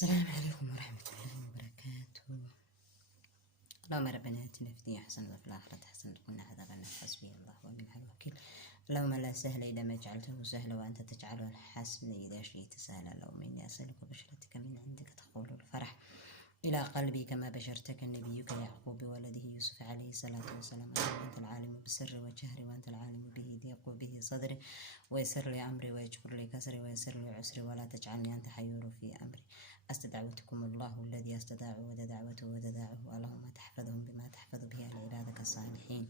السلام عليكم ورحمة الله وبركاته. اللهم ربنا آتنا في الدنيا حسنة وفي الآخرة حسنة وقنا عذاب النار. حسبي الله ونعم الوكيل. اللهم لا سهل إلا ما جعلته سهلا وأنت تجعل الحسن إذا شئت سهلا. اللهم إني أسألك بشرتك من عندك تقول الفرح إلى قلبي كما بشرتك نبيك يعقوب بولده يوسف عليه الصلاة والسلام. أنت العالم بالسر والجهر وأنت العالم به ضيق به صدري ويسر لي أمري ويجبر لي كسري ويسر لي عسري ولا تجعلني أنت حيور في أمري. أستدعوتكم الله الذي أستدعه وددعوته وددعه. اللهم تحفظهم بما تحفظ به لعبادك الصالحين.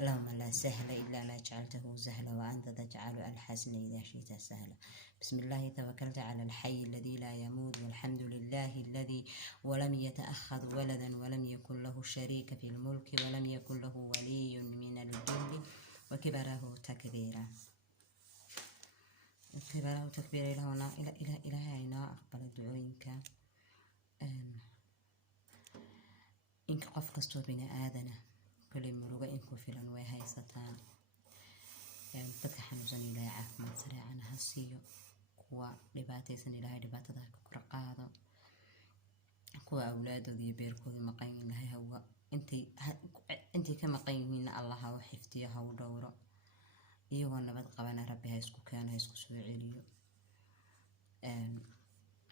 اللهم لا سهل إلا ما جعلته سهلا وأنت تجعل الحسن إذا شئت سهلا. بسم الله توكلت على الحي الذي لا يموت والحمد لله الذي ولم يتأخذ ولدا ولم يكن له شريك في الملك ولم يكن له ولي من الذل وكبره تكبيرا. كبره تكبيرا. إلهي أنا أقبل دعوينك إنك قف كستو بنا آذنا كل مروغة إنكو فيلان ويهاي ستان dadka xanuunsan ilaahay caafimaad sareecana ha siiyo, kuwa dhibaataysan ilaahay dhibaatada ka kor qaado, kuwa awlaadooda iyo beerkooda maqan ilaahay hawa intay ka maqan yihiinna allah ha u xifdiyo, ha u dhowro, iyagoo nabad qabana rabbi ha isku keeno, ha isku soo celiyo,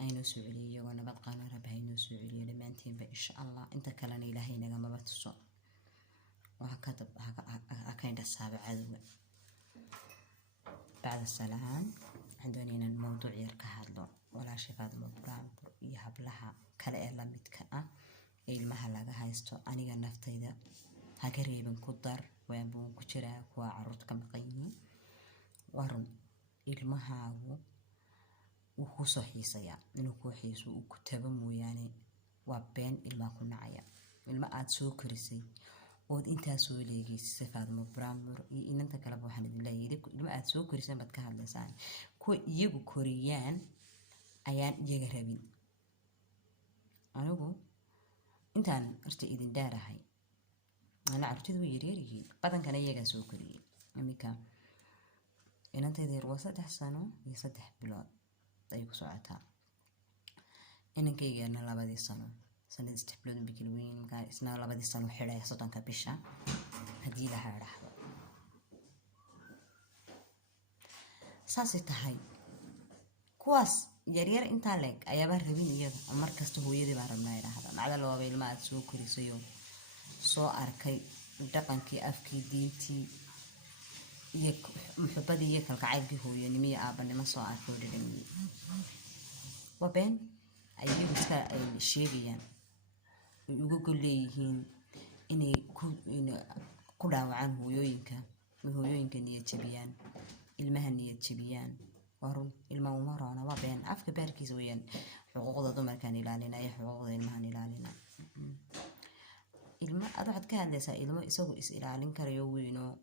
aynoo soo celiyo, iyagoo nabad qabana rabbi ha inoo soo celiyo dhammaantiinba insha allah. inta kalena ilaahay nagamaba tuso ha ka indhasaabo cadowga. بعد السلام عندنا الموضوع يركهادلو ولا شفاد مبرام يهبلها كلا إلا متكأ إلمها لغا هايستو أنيغا نفتيدا هكريبن كدر وينبون كتيرا كوا عروض كمقيني وارن إلمها وخصو حيسيا إنو كو حيسو وكتابمو يعني وابين إلما كنا عيا إلما آدسو كريسي ood intaas soo leegaysa sifaad mubramur iyo inanta kala waxaan idin leeyahay ilma aad soo korisaan bad ka hadlaysaan kuwa iyagu koriyaan ayaan iyaga rabin. anigu intaan arta idin dhaarahay ana artida way yaryarihiin badankana iyaga soo koriyay. imika inantayda yar waa 3 sano iyo 3 bilood ay ku socotaa, inankayga 2 sano سنة استحبلون بكلوين كان إسنا الله بدي سنة حلا صوتن كبشة هدي لها رحبة ساسي تهاي كواس جرير انت لك أيا بربين إياه المركز تهو يدي برمنا هذا مع لو بيل ما تسوق كريسيو سو أركي دقن كي أفكي دينتي يك محبدي يك القعيد هو يعني مية أبني ما سو أركي ودمي وبين أيوة بس الشيء يعني يقول ليهين إني كل عن هويوينك نية تبيان المهنية تبيان ورون المومرة أنا وبين عفك باركي زويان حقوق ضمر كان يلالنا أي حقوق المهن يلالنا أروح كان لسا يسوي إسئلة كريوينو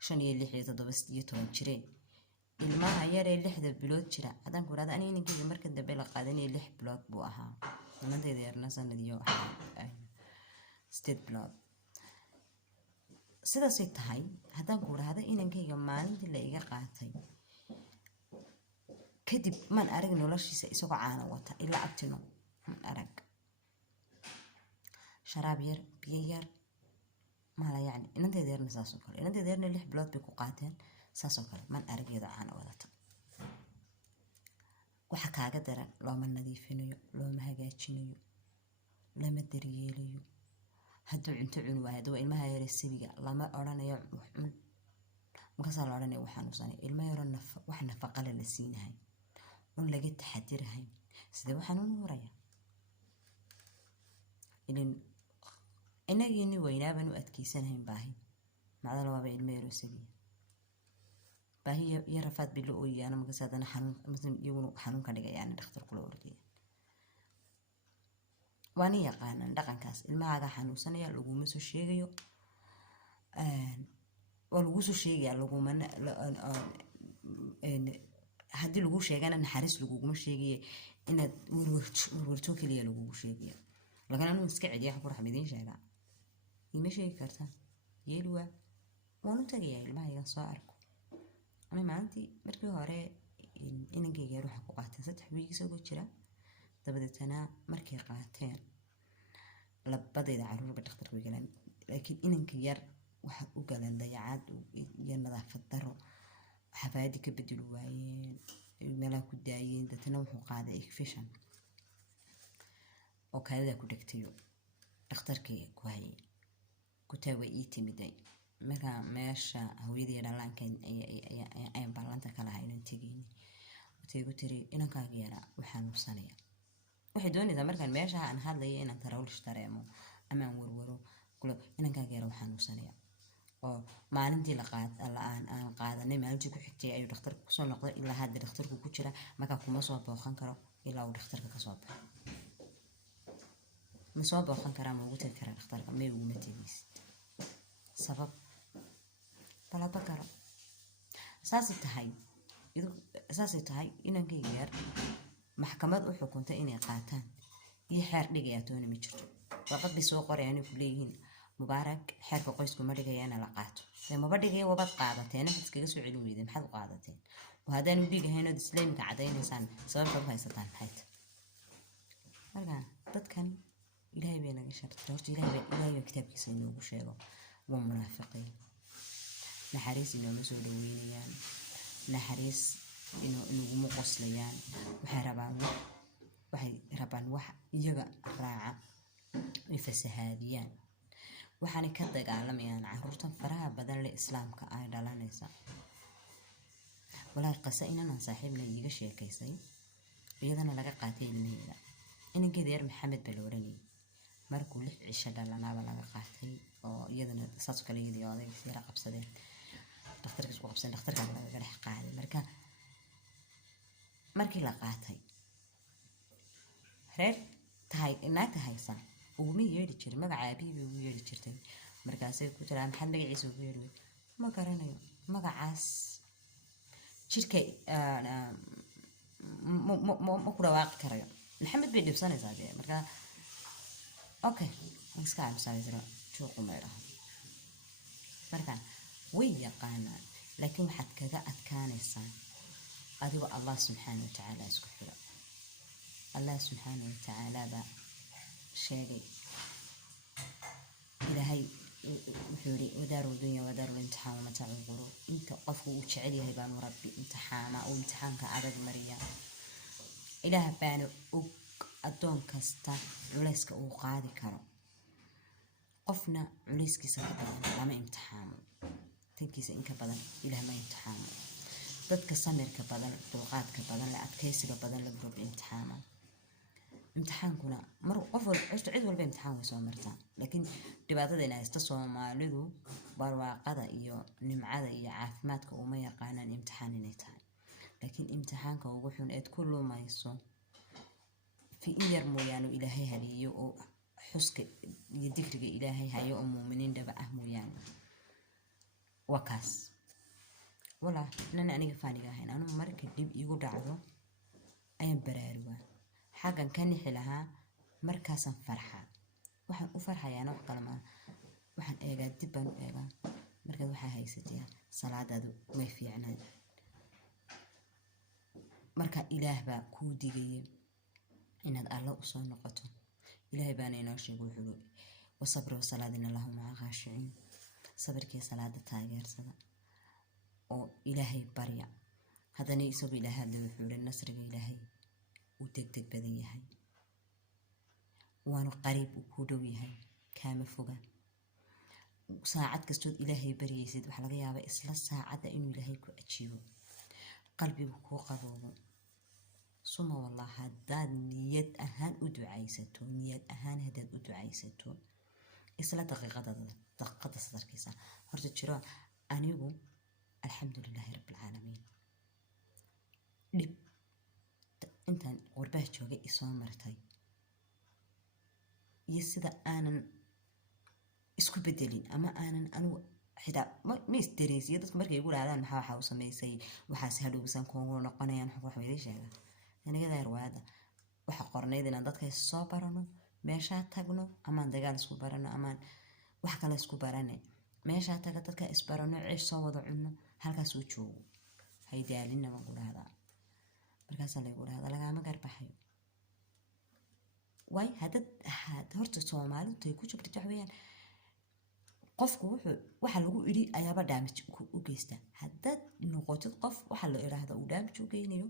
شن يلي حيث ضبست يتون شرين المها يرى اللي حدا بلود شراء هذا نقول هذا أنا نجي مركز دبل قادني اللي بلود بوها ما أنت إذا رنا سنة ديو ستيت بلود سيدا سيت هاي هذا نقول هذا إنا نجي يومان اللي إيجا قاتي كدب من أرق نولش يسوق عانا وتا إلا أبتنو أرق شرابير بيير ما لا يعني إن أنت إذا رنا ساسوكل إن أنت إذا رنا اللي بلود بيكو قاتل ساسوكل من أرق يدو عانا وتا waxa kaaga daran looma nadiifinayo, looma hagaajinayo, lama daryeelayo. hadduu cunto cun waayo waa ilmaha yar sibiga lama oranayo cun markaas la oranayo waxaan u sanay ilma yar wax nafaqo la siinahay un laga taxadirahay sida waxaan u waraya inagini weynaabanu adkeysanayn baahi macdal waaba ilma yar sibiga باهي يرفض باللؤي أنا مقصد أنا حنون مثل يقولوا حنون كان يعني دكتور كل أوردي واني يقانا دقن كاس المعاقة حنون سنة يلقوا مسو شيء والوسو شيء يلقوا من هدي لقوا شيء أنا نحرس لقوا مش شيء إن ورتوك اللي يلقوا شيء لكن أنا مسكعد يا حبور حمدين شيء لا يمشي كرتا يلوا ونتجي المعاقة صاركو أنا ما عندي مركي هراء إنك يروح قوقات 3 ويجي سوق الشراء dabadeetana markay qaateen labadeeda caruurba dhakhtarka way galeen, laakiin inanka yar waxaa u galeen dayacaad iyo nadaafad daro, xafaayadii ka bedeli waayeen, meelaha ku daayeen. dadna wuxuu qaaday infection oo kaadida ku dhegtayo dhakhtarkii ku hayay kutaa way ii timiday. markaa meesha hooyadii dhallaanka ayaan ballanta ka lahaa inaan tegayni, watay ku tiri inankaaga yaraa waxaan nuusanaya. waxay doonaysaa markaan meesha aan hadlaya inaan tarawlish dareemo ama aan warwaro kulo inankaaga yaraa waxaan nuusanaya. oo maalintii aan qaadanay maalintii ku xigtay ayuu dhakhtarka kusoo noqday. ilaa hadda dhakhtarku ku jira, markaa kuma soo booqan karo ilaa uu dhakhtarka kasoo baxo. ma soo booqan karaa, ma ugu tagi karaa dhakhtarka? may uguma tegaysid. sabab balaba karo. saasay tahay inankayga yar maxkamad u xukuntay inay qaataan iyo xeer dhigaya toona ma jirto. warqad bay soo qorayaan ku leeyihiin mubaarak xeerka qoysku ma dhigayana la qaato. dee maba dhigaya, wabaad qaadateen, waxaad iskaga soo celin weydeen, maxaad u qaadateen? oo haddaan u dhigahayn ood islaamika caddaynaysaan sababta u haysataan maxay tahay? marka dadkan ilaahay bay naga shartay. horta ilaahay baa kitaabkiisa inoogu sheego waa munaafiqiin. naxariis inooma soo dhaweynayaan, naxariis inaguma qoslayaan. waxay rabaan wax iyaga raaca ay fasahaadiyaan. waxaanay ka dagaalamayaan caruurtan faraha badan le islaamka ay dhalanaysa. walaahi qasa inanaan saaxiibna iiga sheekaysay, iyadana laga qaatay ilmaheeda. inankeeda yar maxamed baa la oranayay, markuu 6 cisho dhalanaaba laga qaatay. oo iyadana saas kale iyadii odaygiisa yara qabsadeen, dhakhtarka isku qabsadeen, dhakhtarkaa lagaga dhex qaaday. markii la qaatay reer naagta haysa uguma yeedhi jirin, magaca aabihii bay ugu yeedhi jirtay. markaasay ku tiraa maxaad magaciisa ugu yeedhi? ma garanayo magacaas, jidhka ma ku dhawaaqi karayo. maxamed bay dhibsanaysaa dee. markaa okay iska cabsaayro juuqu meydhaho. marka way yaqaanaan, laakiin waxaad kaga adkaanaysaa adigoo allah subxaana watacaala isku xira. allah subxaana watacaala baa sheegay, ilaahay wuxuu yidhi wadaaru dunya wadaaru imtixaan wamataacu lquruur. inta qofku uu jecel yahay baanu rabbi imtixaama, uu imtixaanka adag mariya. ilaah baana og addoon kasta culayska uu qaadi karo. qofna culayskiisa ka badan lama imtixaamo, tankiisa inka badan ilaah ma imtixaamo. dadka samirka badan, dulqaadka badan, la adkaysiga badan lagu rabbi imtixaama. imtixaankuna mar qof walba cid walba imtixaan way soo martaa, laakiin dhibaatada inay haysta Soomaalidu barwaaqada iyo nimcada iyo caafimaadka uma yaqaanaan imtixaan inay tahay. laakiin imtixaanka ugu xun eed ku lumayso fi yar mooyaane ilaahay haliyo oo xuska iyo dikriga ilaahay hayo oo muuminiin dhaba ah mooyaane waa kaas. walaa nan aniga faaniga ahayn, anu marka dib igu dhacdo ayaan baraarugaa. xaggan ka nixi lahaa markaasaan farxaa. waxaan u farxayaana wax kale maa, waxaan eegaa, dib baan u eegaa. markaad waxaa haysataya salaadaadu may fiicnaan. marka ilaah baa kuu digaya inaad alla usoo noqoto. ilaahay baana inoo sheego wuxuu wasabri wasalaadina lahu maca khaashiciin. sabirkii salaada taageersada oo ilaahay barya. haddana isagoo ilaahay hadla wuxuu yidhi nasriga ilaahay uu degdeg badan yahay, waanu qariib uu kuu dhow yahay, kaama foga. saacad kastood ilaahay baryaysid waxaa laga yaabaa isla saacadda inuu ilaahay ku ajiibo, qalbigu kuu qaboobo. suma wallah haddaad niyad ahaan u ducaysato isla daqiiqada sadarkiisa horta jiro. anigu alxamdulilaahi rabbilcaalamiin dhib intaan qurbaha joogay isoo martay iyo sida aanan isku bedelin ama aanan anigu xitaa ma isdareensiyo. dadku markay igu dhahdaan maxaa waxaa u samaysay waxaas hadhowsan kuugu noqonayaan, wax idin sheega anigada riwaayadda waxa qornayd inaan dadka soo barano, meeshaa tagno, amaan dagaal isku barano, amaan wax kale isku barane. meeshaa taga dadka isbarano, ciish soo wada cunno, halkaasuu joogo, haydaalinna baan ku dhahdaa. markaasaa laygu dhahdaa lagaama garbaxayo. واي هذا هرت سومالي تيكو شبرت جحويان qofku waxa lagu iri ayaaba damage u geysta haddaad noqotid qof waxa la iraahdo uu damage u geynayo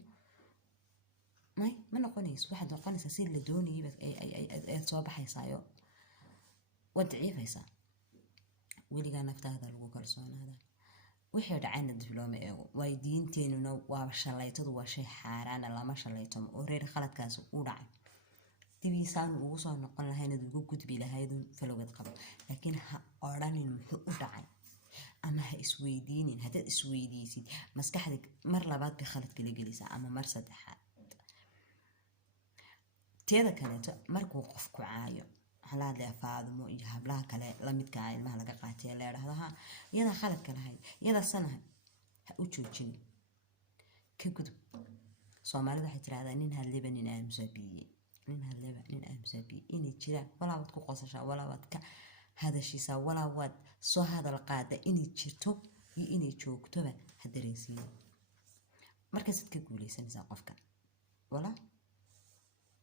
ma noqonayso waxaad noqonaysaa si la doonayay ay soo baxaysaayo waad daciifaysaa weligaa naftaada lagu kalsoonaada wixii dhacayna diblooma eego way diinteenuna waa shalaytadu waa shay xaaraana lama shalaytamo oo reer khaladkaas u dhacay dibiisaan ugu soo noqon lahayn ugu gudbi lahayd falowad qabo laakiin ha oranin muxuu u dhacay ama ha isweydiinin haddaad isweydiisid maskaxda mar labaad bay khalad kala gelaysaa ama mar saddexaad teeda kaleeto markuu qof ku caayo waxaa la hadlayaa Faadimo iyo hablaha kale lamidka ah ilmaha laga qaatay la yiraahdo ha iyada khaladka lahayd iyada sanaha ha u joojin ka gudub Soomaalida waxay tiraahdaa nin hadleba nin aamusabiye nin hadleba nin aamusabiye inay jiraan walaa wad ku qosashaa walaa wad ka hadashiisa walaa wad soo hadal qaada inay jirto iyo inay joogtoba hadareysiin markaas ka guuleysanaysaa qofka wala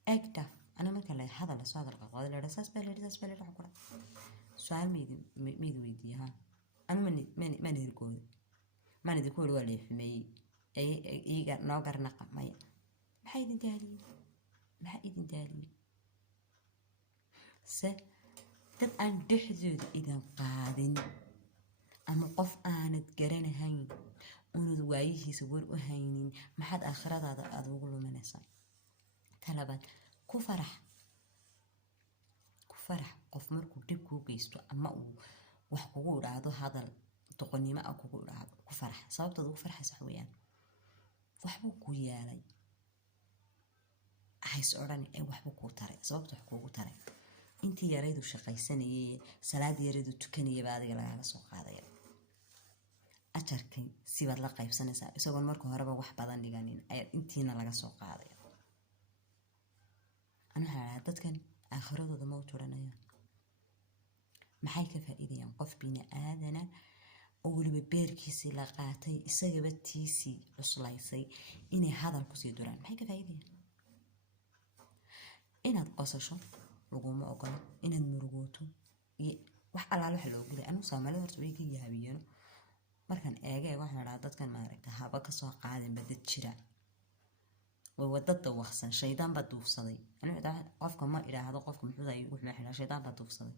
أكتر أنا ما كان لي هذا السؤال القاضي لا رأساس بالي راح أقول سؤال ميد ويدي ها أنا ما نركود ما ندخل ولا في مي أي ناقر نقم ماي محيد دالي س تبقى دحدود إذا قادين أما قف أنا تجرين هين وندوايه سبور وهينين ما حد آخر هذا أقول من نسأ talabaad ku farax qof markuu dib ku geysto ama uu wax kugu iraado hadal doqonnimo ah kugu iraado ku farax sababta ugu farxaysa weeyaan waxba ku yeelay ahays oran ee waxba ku taray sababta wax kugu taray intii yaraydu shaqaysanayay salaad yaraydu tukanayay baadiga laga soo qaaday ajarkay si baad la qaybsanaysaa isagoo markii horeba wax badan dhiganin intiina laga soo qaaday أنا dadkan aakhiradooda ma u turanayaan maxay ka faa'iidayaan qof bina aadana oo waliba beerkiisii la qaatay isagaba tiisii cuslaysay inay hadal ku sii duraan maxay ka faa'iidayaan inaad qosasho laguma ogola inaad murugooto iyo wax alaal wax loo gulay anu Soomaalida horta way ka yaabiyeen markan eegay waxaan raadad dadkan ma aragtay haba ka soo qaadin badad jira وودت وخسن شيطان بدوفصدي أنا قفك ما إلى هذا قفك محوذا يقول ما حنا شيطان بدوفصدي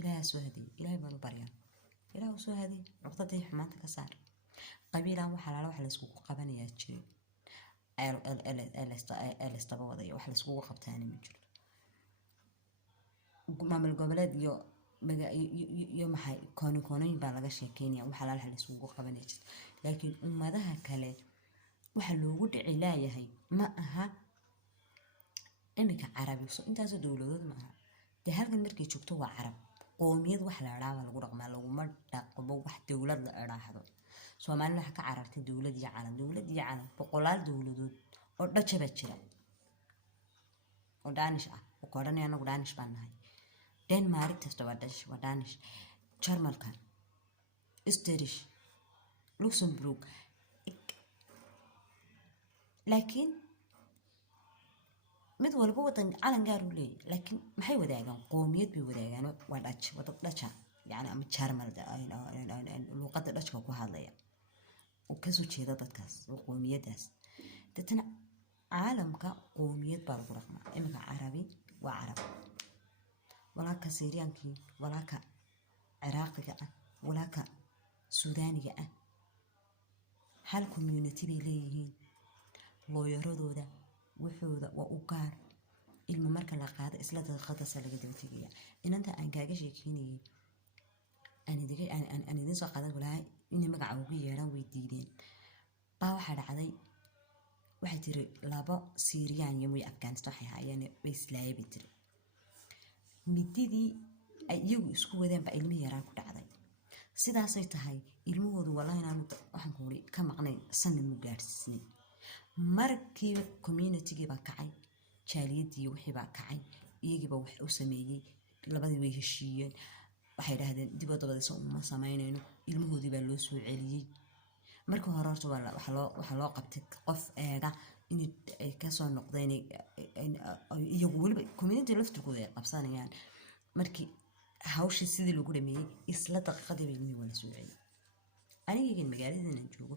إلى سوهدي إلى بنو بريان إلى سوهدي عقدتي حماتك صار قبيلة وحلال وحل سوق قبني يشري ال استبوضي وحل سوق قبتاني من جل ما من القبلات يو محي كانوا يبالغ شيء كينيا وحلال حل سوق قبني يشري لكن ذا كله waxa loogu dhici laayahay ma aha imika carabi soo intaas dawladood ma aha de halkan markay joogto waa carab qoomiyad wax la raaba lagu dhaqmaa lagu ma dhaqmo wax dawlad la iraahdo Soomaaliya waxa ka carartay dawlad iyo caalam boqolaal dawladood oo dhajaba jira oo Danish ah oo koranayna anagu Danish baan nahay Denmark tasto waa Danish Jarmalka Österreich Luxembourg لكن mid walba wadan calan gaar u leeyahay laakiin maxay wadaagaan qoomiyad bay wadaagaan waa dhacha yani ama Jarmal luqadda dhachka ku hadlaya oo ka soo jeeda dadkaas qoomiyadaas dadna caalamka qoomiyad baa lagu dhaqmaa imika carabi waa carab walaka Syriankii walaka Iraaqiga ah walaka Suudaaniga ah hal community bay leeyihiin looyaradooda wuxuuda waa u gaar ilmo marka la qaado isla daqiiqadaas laga daba tagaya inanta aan kaaga sheekeynayay aan idin soo qaadan walahi inay magaca ugu yeeran way diideen baa waxa dhacday waxay tiri laba Syrian iyo Afghanistan waxay hayeen way islaayay tiri mididii ay iyagu isku wadeen ba ilmi yaraan ku dhacday sidaasay tahay ilmahoodu wallahi inaan waxaan ku wari ka maqnay sanin mu gaarsiisnay markii community baa kacay jaaliyadii wixii baa kacay iyagiiba wax u sameeyay labadii way heshiiyeen waxay dhahdeen dib u dabadayso uma sameynayno ilmahoodii baa loo soo celiyay markii hore horta waxa loo qabtay qof eega in ay ka soo noqdeen iyagu weliba community laftirkooda ay qabsanayaan markii hawshii sidii lagu dhameeyey isla daqiiqadii bay ilmihii wala soo celiyey. anigagan magaaladan joogo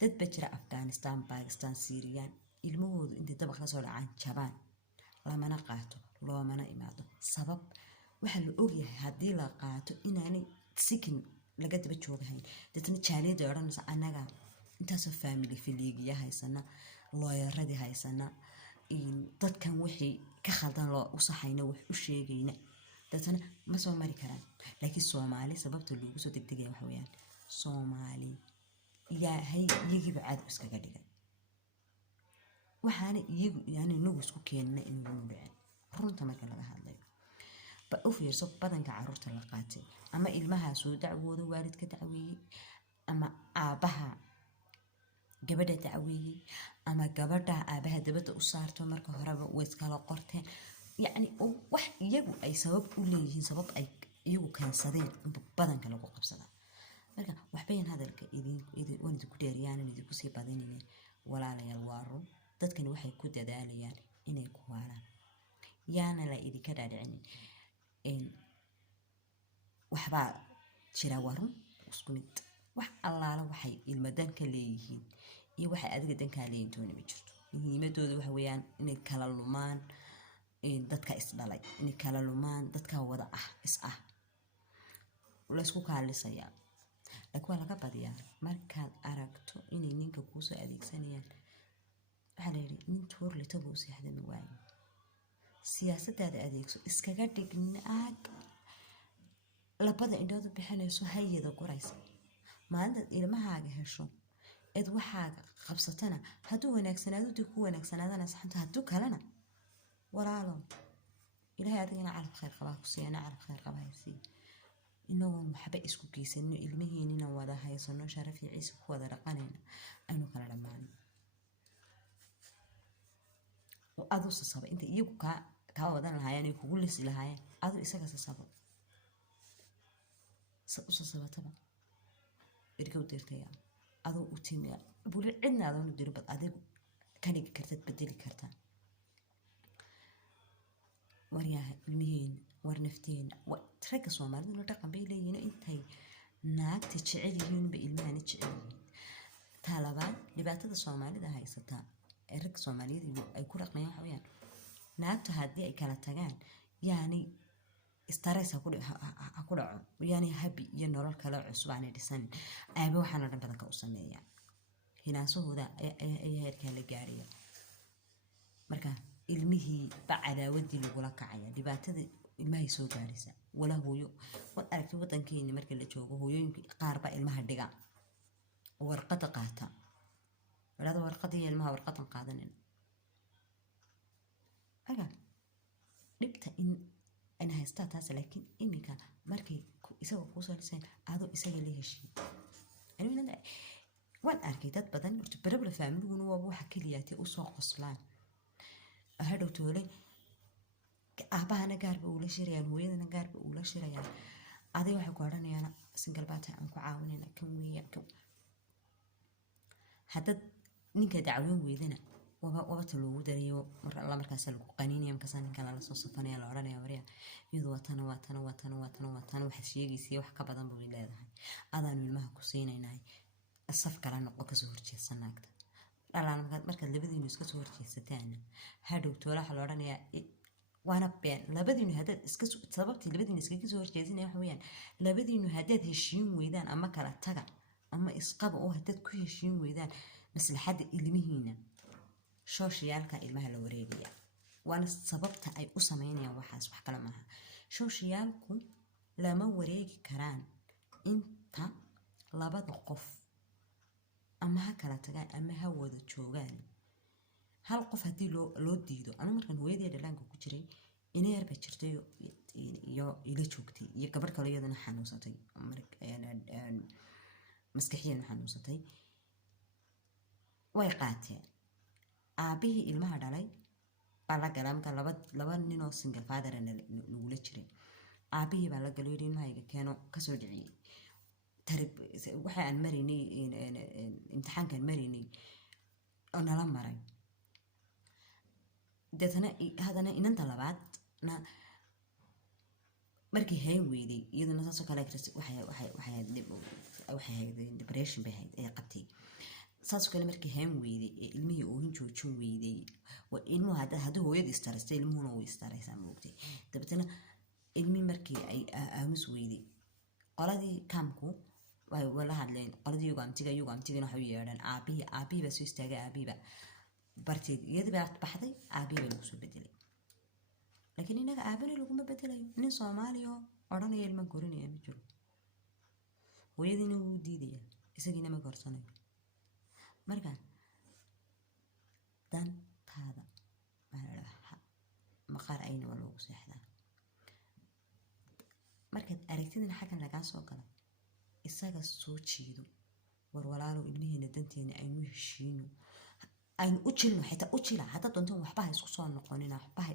dad ba jira Afghanistan, Pakistan, Syrian ilmahoodu intay dabaq la soo dhacaan jabaan lamana qaato loomana imaado sabab waxaa la ogyahay haddii la qaato inaanay sikin laga daba joogahayn. dadna jaaliyada odhanaysa annaga intaasoo family filiigiya haysana looyaradii haysana dadkan wixii ka khaldan loo u saxayna wax u sheegayna dadna ma soo mari karaan. laakiin Soomaali sababta loogu soo degdegaya waxa weeyaan Soomaali ilaahay iyagiiba cadow iskaga dhigay waxaana iyagu yani nagu isku keenna inuu dhicin runta marka laga hadlayo. ba u fiirso badanka carruurta la qaatay ama ilmaha soo dacwooda waalidka dacweeyey ama aabaha gabadha dacweeyey ama gabadha aabaha dabada u saarto marka horeba way iskala qorteen yani wax iyagu ay sabab u leeyihiin sabab ay iyagu keensadeen badanka lagu qabsada. marka waxbayn hadalka waan idinku dheeriyaan idinku sii badinayeen walaalayaal waa run dadkani waxay ku dadaalayaan inay ku waaraan yaana la idinka dhaadhicinin waxbaa jira waa run isku mid wax allaala waxay ilmadan ka leeyihiin iyo waxay adiga dankaa leeyihin toona ma jirto. muhiimadooda waxa weeyaan inay kala lumaan dadka isdhalay inay kala lumaan dadka wada ah laysku kaalisayaa. laakiin waa laga badiyaa markaad aragto inay ninka kuusoo adeegsanayaan waxaa layidhi nin tuur litaba u seexdami waayo. siyaasadaada adeegso iskaga dhig naag labada indhood u bixinayso hayada guraysa. maalintaad ilmahaaga hesho eed waxaaga qabsatana hadduu wanaagsanaado dee ku wanaagsanaadana saxanta hadduu kalena walaalo ilaahay adigana calaf khayr qabaa ku siiyana calaf khayr qabaa sii inagoon waxba isku geysano ilmihiinina wada haysano sharaf iyo ciise ku wada dhaqanayna aynu kala dhammaano. aduu sasaba inta iyagu kaa wadan lahaayeen ay kugu lisi lahaayeen aduu isaga sasabo u sasabataba ergow dirtaya aduu u timiya buli cidna adoonu dirin bad adigu ka dhigi kartad bedeli kartaa. waryaha ilmihiina war nafteena ragga Soomaalida dhaqan bay leeyihiin intay naagta jecel yihiinba ilmahana jecel yihiin. talabaad dhibaatada Soomaalida haysata ee ragga Soomaaliyeed ay ku dhaqmayaan waxa weeyaan naagta haddii ay kala tagaan yani stress ha ku dhaco yani habi iyo nolol kale cusub aan dhisan ayba waxaan dhan badan ka u sameeyaa hinaasahooda ay heerka la gaaraya. marka ilmihii ba cadaawadii lagula kacaya dhibaatada ilmahay soo gaaraysa wala hooyo wad aragtay wadankeena marka la joogo hooyooyinka qaar ba ilmaha dhiga warqad qaata walaada warqadii ilmaha warqadan qaadanin. aga dhibta in haysta taas laakiin imika markay isaga ku soo lisay aado isaga la heshiin anina waan arkay dad badan horta barabla familyguna waa waxa kaliyaatay u soo qoslaan hadhow toole aabahana gaarba uu la shirayaan hooyadana gaarba uu la shirayaan aday waxay ku odhanayaan single baata aan ku caawinayna kan weeyaan kan hadda ninka dacweyn weydana wabata loogu darayo markaas lagu qaniinaya markaas ninkan la soo safanaya la odhanaya wariya iyadu watana waxaad sheegaysay wax ka badan bay leedahay adaanu ilmaha ku siinaynay saf kala noqo kasoo horjeedsan naagta dhalaan markaad labadiinu iska soo horjeedsataan hadhow toole waxa la odhanaya waana been labadiinu haddaad iska sababtii labadiinu iskaga soo horjeedinaya waxa weeyaan labadiinu haddaad heshiin weydaan ama kala taga ama isqaba oo haddaad ku heshiin weydaan maslaxadda ilmihiina shooshiyaalka ilmaha la wareegaya waana sababta ay u sameynayaan waxaas wax kale maaha. shooshiyaalku lama wareegi karaan inta labada qof ama ha kala tagaan ama ha wada joogaan. hal qof haddii loo diido anu markaan hooyadii dhalaanka ku jiray inay yarba jirtay iyo ila joogtay iyo gabar kale iyadana xanuunsatay maskaxiyan xanuunsatay way qaateen aabihii ilmaha dhalay baa la galay marka laba nin oo single father nagula jiray aabihii baa la galay ilmahayga keeno kasoo dhiciyey waxaan marinay imtixaankan marinay oo nala maray deetana haddana inanta labaadna markii hayn weyday iyaduna saasoo kale waxay hayd depression bay hayd ee qabtay saasoo kale markii hayn weyday ee ilmihii oohin joojin weyday ilmuhu haddii hooyadii istaraysta ilmuhuna way istaraysaa moogtay dabeetana ilmihii markii ay aamus weyday qoladii kaamku way wala hadleen qoladii yugamtigana waxay u yeedheen aabihii baa soo istaagay aabihiiba barteed iyadii baa baxday aabihii baa lagu soo bedelay laakiin inaga aabana laguma bedelayo nin soomaaliya odhanaya ilma korinaya ma jiro hooyadiina wuu diidaya isagiina ma korsanayo marka dantaada maqaar ayna waa loogu seexdaa markaad aragtidina xaggan lagaa soo galo isaga soo jiido war walaalow ilmihiina danteena aynu heshiino aynu u jilno xitaa u jila haddaad doonto waxba ha isku soo noqonina waxba ha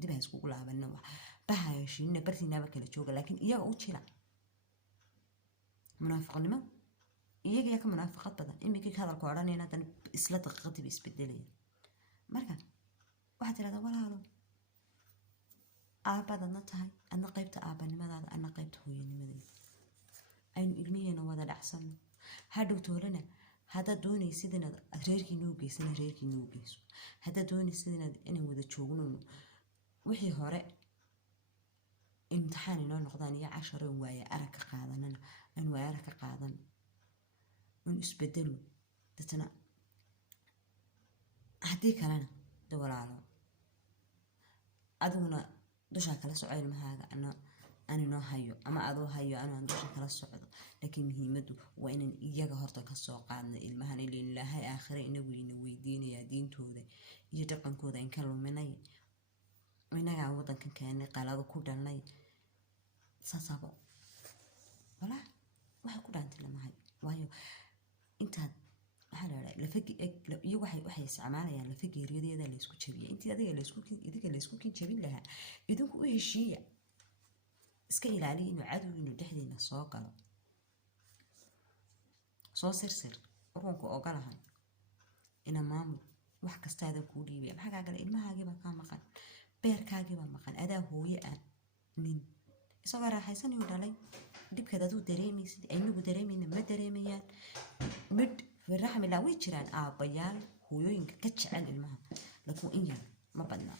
dib ha iskugu laabanina waxba ha heshiinina bartiinaaba kala jooga laakiin iyaga u jila munaafiqnimo iyaga yaa ka munaafiqad badan iminkii hadalka odhanayna haddana isla daqiiqadiiba isbedelaya marka waxaad tirahdaa walaalow aabadadna tahay adna qaybta aabanimadaada adna qaybta hooyanimadeeda aynu ilmihiina wada dhacsano hadhow toolana haddaad doonaysid inaad reerkiina u geysana reerkiina u geyso haddaad doonaysid inaan wada joognano wixii hore imtixaan inoo noqdaan iyo casharo in waaye arag ka qaadanana in waaye arag ka qaadan in isbedelo dadna haddii kalena de walaalo adiguna dushaa kala soco ilmahaaga aan inoo hayo ama adoo hayo aan dusha kala socdo laakiin muhiimadu waa inaan iyaga horta kasoo qaadno ilmahan ilaa ilaahay aakhire inagu ina weydiinayaa diintooda iyo dhaqankooda in ka luminay inagaa wadankan keenay qalado ku dhalnay saasaabo walaa waxay ku dhaantay lamahay waayo intaad waxaa la dhahaa iyo waxay isticmaalayaan lafa geeriyadeeda laysku jabiya intii idiga laysku kin jabin lahaa idinku u heshiiya iska ilaaliya inuu cadowgiinu dhexdeena soo galo soo sirsir urunku ogolahan ina maamul wax kastaada kuu dhiibaya maxaa kaa gala ilmahaagiibaa kaa maqan beerkaagiibaa maqan adaa hooye ah nin isagoo raaxaysanayuu dhalay dhibkeed aduu dareemaysid aynagu dareemayna ma dareemayaan midh firaxmilaa way jiraan aabbayaal hooyooyinka ka jecel ilmaha laakiin in yar ma badnaa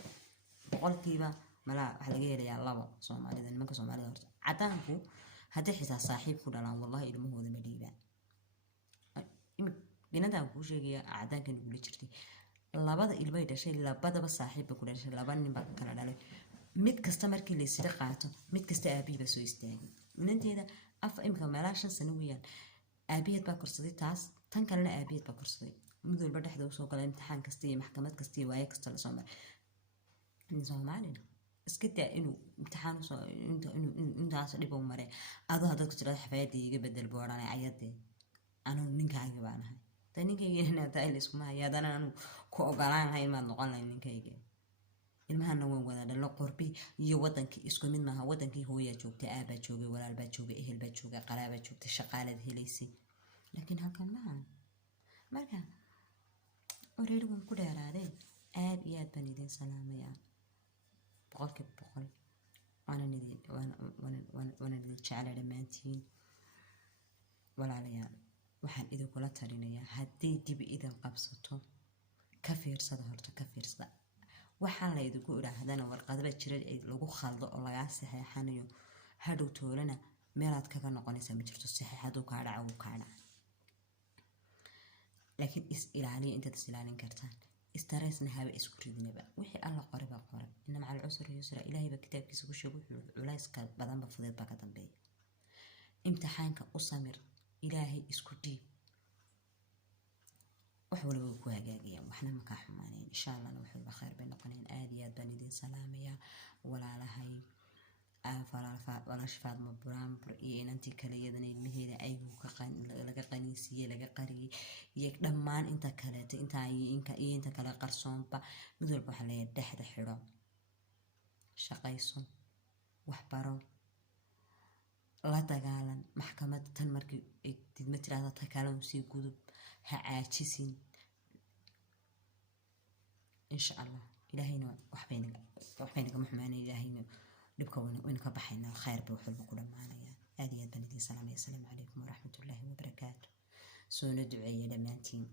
boqolkiiba malaa waxaa laga helayaa 2 soomaalida nimanka soomaalida horta cadaanku haddii xitaa saaxiib ku dhalaan wallahi ilmahooda ma dhiibaan binadan kuu sheegaya cadaankan igula jirtay 2 ilmay dhashay 2 saaxiibba ku dhashay 2 nin baa kala dhalay mid kasta markii la isla qaato mid kasta aabihiiba soo istaagay inanteeda imika meelaa 5 sano weeyaan aabiheed baa korsaday taas tan kalena aabiheed baa korsaday mid walba dhexda usoo gala imtixaan kasta iyo maxkamad kasta iyo waaye kasta lasoo maray soomaalina iska daa inuu imtixaan intaas dhib u maray adoo haddaad ku tirada xafaayadda iga bedel buu odhanay ayadee anugu ninkaagi baan ahay ta ninkayga taa layskuma haya haddana anugu ku ogolaan lahay maad noqon lahay ninkayga ilmahana waan wada dhalo qorbi iyo wadankii isku mid maaha wadankii hooyaa joogtay aabaa joogay walaal baa joogay ehel baa joogay qaraabaa joogtay shaqaalaad helaysay laakiin halkan maaha marka oreer waan ku dheeraadee aad iyo aad baan idin salaamayaa 100% وانا جعل دمانتين walaalayaal waxaan idinkula talinayaa haddii dib idin qabsato ka fiirsada horta ka fiirsada waxaan la idinku idhaahdana warqadaba jira lagu khaldo oo lagaa saxeexanayo hadhow toolana meelaad kaga noqonaysa ma jirto saxeexadu kaa dhaca uu kaa dhaca laakiin is ilaaliya intaad is ilaalin kartaan استرسنا هذا إسكوري ذنبا وحي الله قريبا قريب إنما على العسر يسرى إلهي بكتاب كيسو شغل علايس كبدان بفضيل باكتن بي امتحانك أصامر إلهي إسكوري وحولي بكوها جاجيا وحنا مكا حمانين إن شاء الله نوحي بخير بين قنين آديات بندين سلامية ولا لهي ولا شفاد مبرام برئي أنتي كليدنا المهيدة أيوه لقى قنيسية لقى قري يك دمان أنت كلات أنت أنت كلا قرصون با مثل بحلية دحر حرام شقيصون وحبرو لا تقالا محكمة تنمرك تدمتر هذا تكالم سي قدب هعاجسين إن شاء الله ilaahayna waxbaynaga maxmaan ilaahayna dhibka waynu ka baxaynaa khayr bay wax walba ku dhammaanayaan aad iyo aad baan idiin salaamaya asalaamu calaykum waraxmatullaahi wabarakaatu soona duceeya dhammaantiin